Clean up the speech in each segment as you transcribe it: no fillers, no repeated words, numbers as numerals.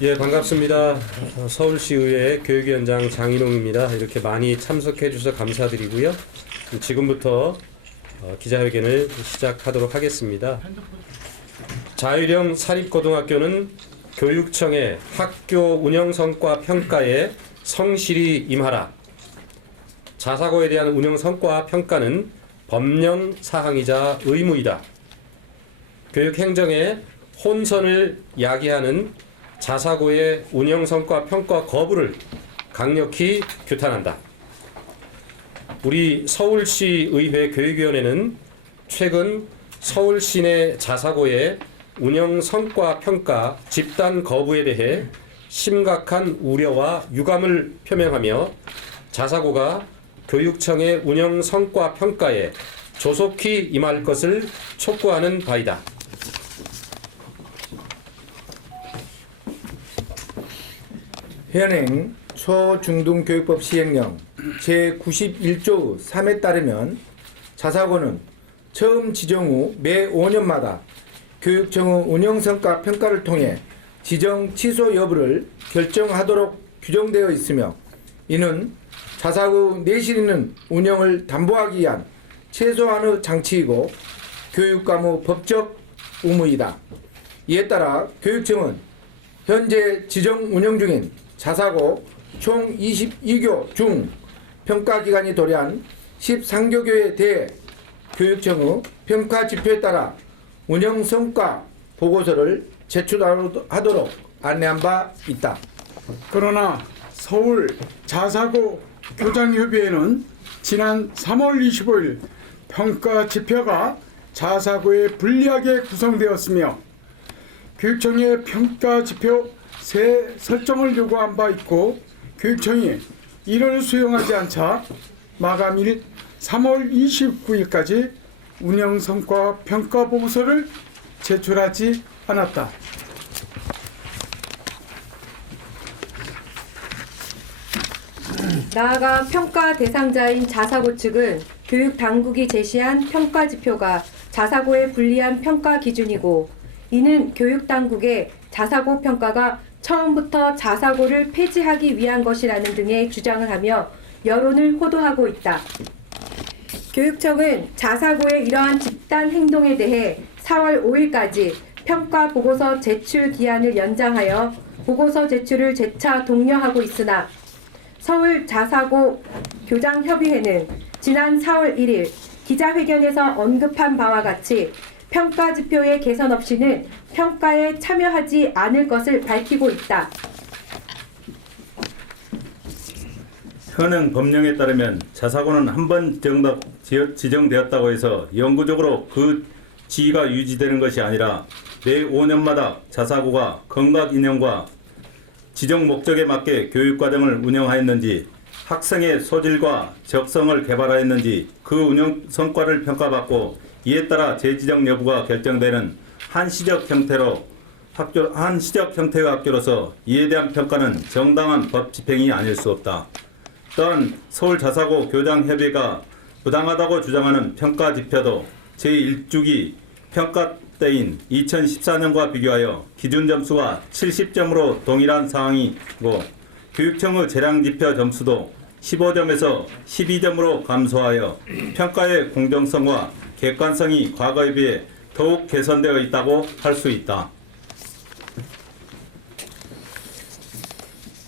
예, 반갑습니다. 서울시의회 교육위원장 장인홍입니다. 이렇게 많이 참석해 주셔서 감사드리고요. 지금부터 기자회견을 시작하도록 하겠습니다. 자율형 사립고등학교는 교육청의 학교 운영성과 평가에 성실히 임하라. 자사고에 대한 운영성과 평가는 법령 사항이자 의무이다. 교육행정의 혼선을 야기하는 자사고의 운영성과 평가 거부를 강력히 규탄한다. 우리 서울시의회 교육위원회는 최근 서울시 내 자사고의 운영성과 평가 집단 거부에 대해 심각한 우려와 유감을 표명하며 자사고가 교육청의 운영성과 평가에 조속히 임할 것을 촉구하는 바이다. 현행 초중등교육법 시행령 제91조 3에 따르면 자사고는 처음 지정 후 매 5년마다 교육청의 운영성과 평가를 통해 지정 취소 여부를 결정하도록 규정되어 있으며, 이는 자사고 내실 있는 운영을 담보하기 위한 최소한의 장치이고 교육감의 법적 의무이다. 이에 따라 교육청은 현재 지정 운영 중인 자사고 총 22교 중 평가기관이 도래한 13교교에 대해 교육청의 평가 지표에 따라 운영성과 보고서를 제출하도록 안내한 바 있다. 그러나 서울 자사고 교장협의회는 지난 3월 25일 평가 지표가 자사고에 불리하게 구성되었으며 교육청의 평가 지표 새 설정을 요구한 바 있고, 교육청이 이를 수용하지 않자 마감일 3월 29일까지 운영성과 평가 보고서를 제출하지 않았다. 나아가 평가 대상자인 자사고 측은 교육당국이 제시한 평가 지표가 자사고에 불리한 평가 기준이고, 이는 교육당국의 자사고 평가가 처음부터 자사고를 폐지하기 위한 것이라는 등의 주장을 하며 여론을 호도하고 있다. 교육청은 자사고의 이러한 집단 행동에 대해 4월 5일까지 평가 보고서 제출 기한을 연장하여 보고서 제출을 재차 독려하고 있으나, 서울 자사고 교장협의회는 지난 4월 1일 기자회견에서 언급한 바와 같이 평가 지표의 개선 없이는 평가에 참여하지 않을 것을 밝히고 있다. 현행 법령에 따르면 자사고는 한 번 지정되었다고 해서 영구적으로 그 지위가 유지되는 것이 아니라 매 5년마다 자사고가 건각 인형과 지정 목적에 맞게 교육과정을 운영하였는지, 학생의 소질과 적성을 개발하였는지 그 운영 성과를 평가받고 이에 따라 재지정 여부가 결정되는 한시적 형태의 학교로서 이에 대한 평가는 정당한 법 집행이 아닐 수 없다. 또한 서울 자사고 교장협의회가 부당하다고 주장하는 평가 지표도 제1주기 평가 때인 2014년과 비교하여 기준 점수가 70점으로 동일한 상황이고, 교육청의 재량지표 점수도 15점에서 12점으로 감소하여 평가의 공정성과 객관성이 과거에 비해 더욱 개선되어 있다고 할 수 있다.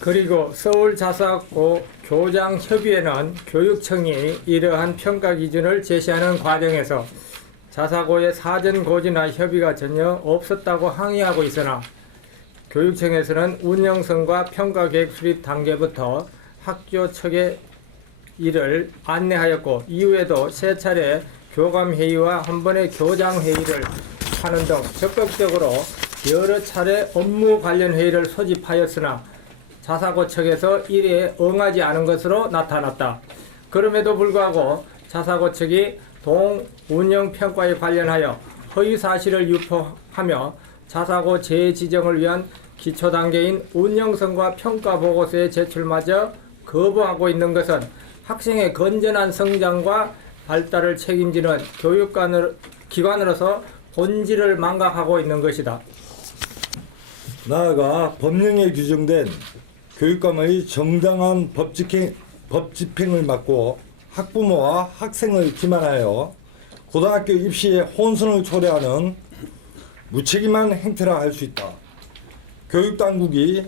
그리고 서울 자사고 교장협의회는 교육청이 이러한 평가 기준을 제시하는 과정에서 자사고의 사전 고지나 협의가 전혀 없었다고 항의하고 있으나, 교육청에서는 운영성과 평가 계획 수립 단계부터 학교 측에 이를 안내하였고, 이후에도 세 차례 교감회의와 한 번의 교장회의를 하는 등 적극적으로 여러 차례 업무 관련 회의를 소집하였으나 자사고 측에서 이에 응하지 않은 것으로 나타났다. 그럼에도 불구하고 자사고 측이 동운영평가에 관련하여 허위사실을 유포하며 자사고 재지정을 위한 기초단계인 운영성과 평가보고서의 제출마저 거부하고 있는 것은 학생의 건전한 성장과 발달을 책임지는 교육기관으로서 본질을 망각하고 있는 것이다. 나아가 법령에 규정된 교육감의 정당한 법 집행을 막고 학부모와 학생을 기만하여 고등학교 입시에 혼선을 초래하는 무책임한 행태라 할 수 있다. 교육당국이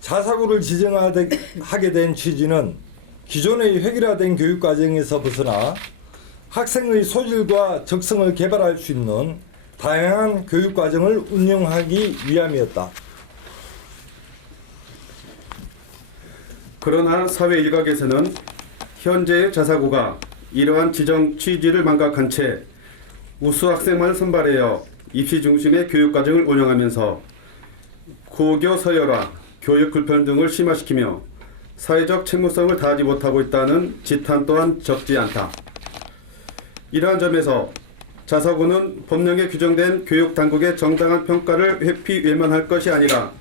자사고를 지정하게 된 취지는 기존의 획일화된 교육과정에서 벗어나 학생의 소질과 적성을 개발할 수 있는 다양한 교육과정을 운영하기 위함이었다. 그러나 사회 일각에서는 현재의 자사고가 이러한 지정 취지를 망각한 채 우수 학생만을 선발하여 입시 중심의 교육과정을 운영하면서 고교 서열화, 교육 불평등을 심화시키며 사회적 책무성을 다하지 못하고 있다는 지탄 또한 적지 않다. 이러한 점에서 자사고는 법령에 규정된 교육당국의 정당한 평가를 회피 외면할 것이 아니라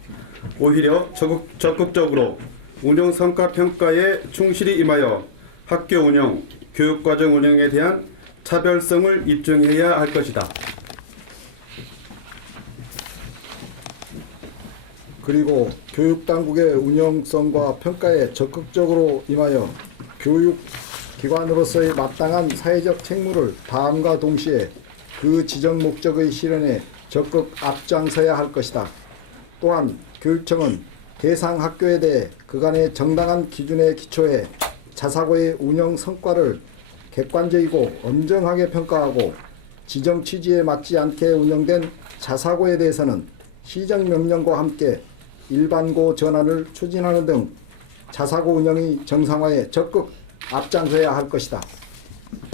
오히려 적극적으로 운영성과평가에 충실히 임하여 학교 운영, 교육과정 운영에 대한 차별성을 입증해야 할 것이다. 그리고 교육당국의 운영성과 평가에 적극적으로 임하여 교육기관으로서의 마땅한 사회적 책무를 다함과 동시에 그 지정 목적의 실현에 적극 앞장서야 할 것이다. 또한 교육청은 대상 학교에 대해 그간의 정당한 기준에 기초해 자사고의 운영 성과를 객관적이고 엄정하게 평가하고 지정 취지에 맞지 않게 운영된 자사고에 대해서는 시정명령과 함께 일반고 전환을 추진하는 등 자사고 운영의 정상화에 적극 앞장서야 할 것이다.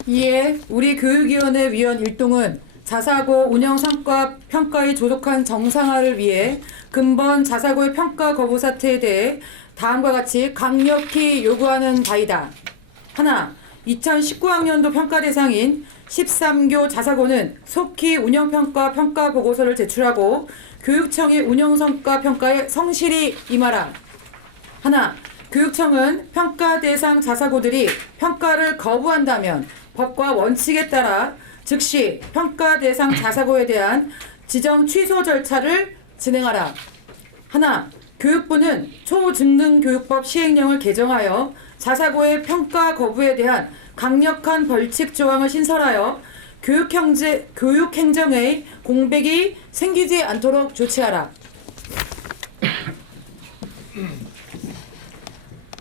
이에 우리 교육위원회 위원 일동은 자사고 운영 성과 평가의 조속한 정상화를 위해 근본 자사고의 평가 거부 사태에 대해 다음과 같이 강력히 요구하는 바이다. 하나, 2019학년도 평가 대상인 13교 자사고는 속히 운영평가 평가 보고서를 제출하고 교육청의 운영성과 평가에 성실히 임하라. 하나, 교육청은 평가 대상 자사고들이 평가를 거부한다면 법과 원칙에 따라 즉시 평가 대상 자사고에 대한 지정 취소 절차를 진행하라. 하나, 교육부는 초중등교육법 시행령을 개정하여 자사고의 평가 거부에 대한 강력한 벌칙 조항을 신설하여 교육행정의 공백이 생기지 않도록 조치하라.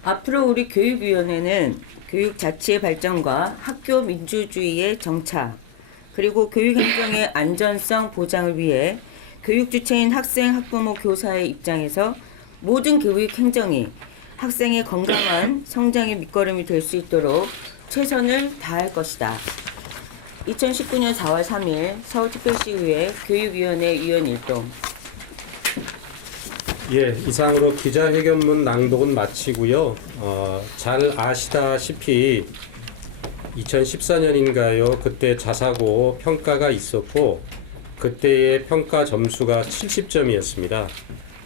앞으로 우리 교육위원회는 교육 자치의 발전과 학교 민주주의의 정착, 그리고 교육행정의 안전성 보장을 위해 교육 주체인 학생, 학부모, 교사의 입장에서 모든 교육 행정이 학생의 건강한 성장의 밑거름이 될 수 있도록 최선을 다할 것이다. 2019년 4월 3일 서울특별시의회 교육위원회 위원 일동. 예, 이상으로 기자회견문 낭독은 마치고요. 잘 아시다시피 2014년인가요? 그때 자사고 평가가 있었고 그때의 평가 점수가 70점이었습니다.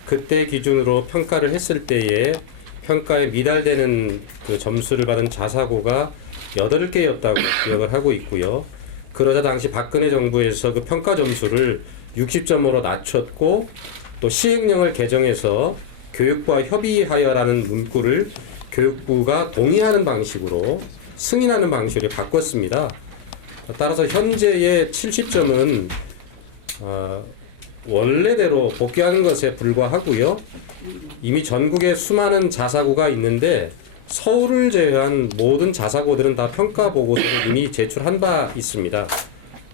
그때 기준으로 평가를 했을 때에 평가에 미달되는 그 점수를 받은 자사고가 8개였다고 기억을 하고 있고요. 그러자 당시 박근혜 정부에서 그 평가 점수를 60점으로 낮췄고 또 시행령을 개정해서 교육부와 협의하여라는 문구를 교육부가 동의하는 방식으로 승인하는 방식으로 바꿨습니다. 따라서 현재의 70점은 원래대로 복귀하는 것에 불과하고요. 이미 전국에 수많은 자사고가 있는데 서울을 제외한 모든 자사고들은 다 평가 보고서를 이미 제출한 바 있습니다.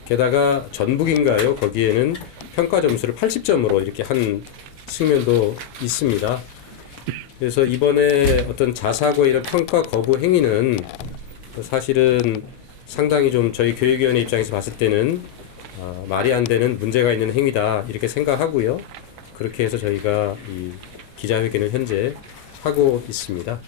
게다가 전북인가요? 거기에는 평가 점수를 80점으로 이렇게 한 측면도 있습니다. 그래서 이번에 어떤 자사고의 이런 평가 거부 행위는 사실은 상당히 좀 저희 교육위원회 입장에서 봤을 때는 말이 안 되는 문제가 있는 행위다 이렇게 생각하고요. 그렇게 해서 저희가 이 기자회견을 현재 하고 있습니다.